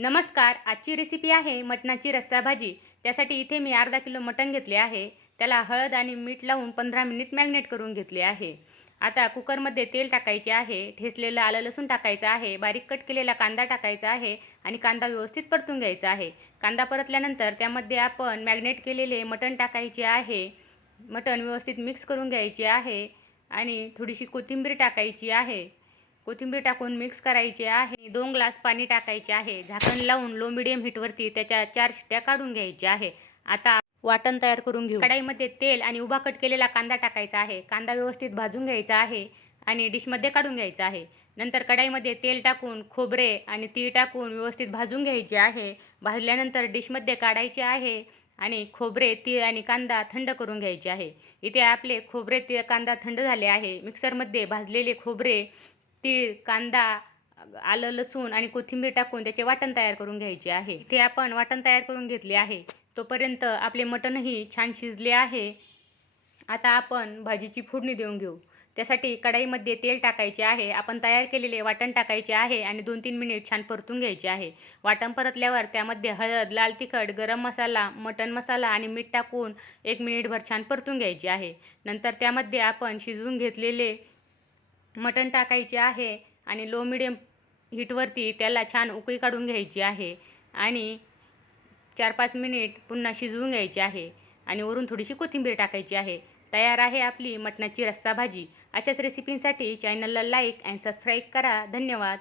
नमस्कार. आजची रेसिपी आहे मटणाची रस्सा भाजी. त्यासाठी इथे मी अर्धा किलो मटण घेतले आहे. त्याला हळद आणि मीठ लावून 15 मिनिट मॅरिनेट करून घेतले आहे. आता कुकरमध्ये तेल टाकायचे आहे. ठेचलेलं आलं लसूण टाकायचं आहे. बारीक कट केलेला कांदा टाकायचा आहे आणि कांदा व्यवस्थित परतून घ्यायचा आहे. कांदा परतल्यानंतर त्यामध्ये आपण मॅरिनेट केलेले मटण टाकायचे आहे. मटण व्यवस्थित मिक्स करून घ्यायचे आहे आणि थोडीशी कोथिंबीर टाकायची आहे. कोथिंबीर टाकून मिक्स करायचे आहे. 2 ग्लास पाणी टाकायचे आहे. झाकण लावून लो मिडियम हीटवरती त्याच्या 4 शिट्ट्या काढून घ्यायच्या आहे. आता वाटण तयार करून घेऊ. कढईमध्ये तेल आणि उभा कट केलेला कांदा टाकायचा आहे. कांदा व्यवस्थित भाजून घ्यायचा आहे आणि डिशमध्ये काढून घ्यायचा आहे. नंतर कढईमध्ये तेल टाकून खोबरे आणि तीळ टाकून व्यवस्थित भाजून घ्यायचे आहे. भाजल्यानंतर डिशमध्ये काढायचे आहे आणि खोबरे, तीळ आणि कांदा थंड करून घ्यायचे आहे. इथे आपले खोबरे, तीळ, कांदा थंड झाले आहे. मिक्सरमध्ये भाजलेले खोबरे, तीळ, कांदा, आलं लसूण आणि कोथिंबीर टाकून त्याचे वाटण तयार करून घ्यायचे आहे. इथे आपण वाटण तयार करून घेतले आहे. तोपर्यंत आपले मटणही छान शिजले आहे. आता आपण भाजीची फोडणी देऊन घेऊ. त्यासाठी कढईमध्ये तेल टाकायचे आहे. आपण तयार केलेले वाटण टाकायचे आहे आणि 2-3 मिनिट छान परतून घ्यायचे आहे. वाटण परतल्यावर त्यामध्ये हळद, लाल तिखट, गरम मसाला, मटण मसाला आणि मीठ टाकून 1 मिनिटभर छान परतून घ्यायचे आहे. नंतर त्यामध्ये आपण शिजवून घेतलेले मटण टाकायचे आहे आणि लो मिडियम हीटवरती त्याला छान उकळी काढून घ्यायची आहे आणि 4-5 मिनिट पुन्हा शिजवून घ्यायचे आहे आणि वरून थोडीशी कोथिंबीर टाकायची आहे. तयार आहे आपली मटणाची रस्सा भाजी. अशाच रेसिपींसाठी चॅनलला लाईक अँड सबस्क्राईब करा. धन्यवाद.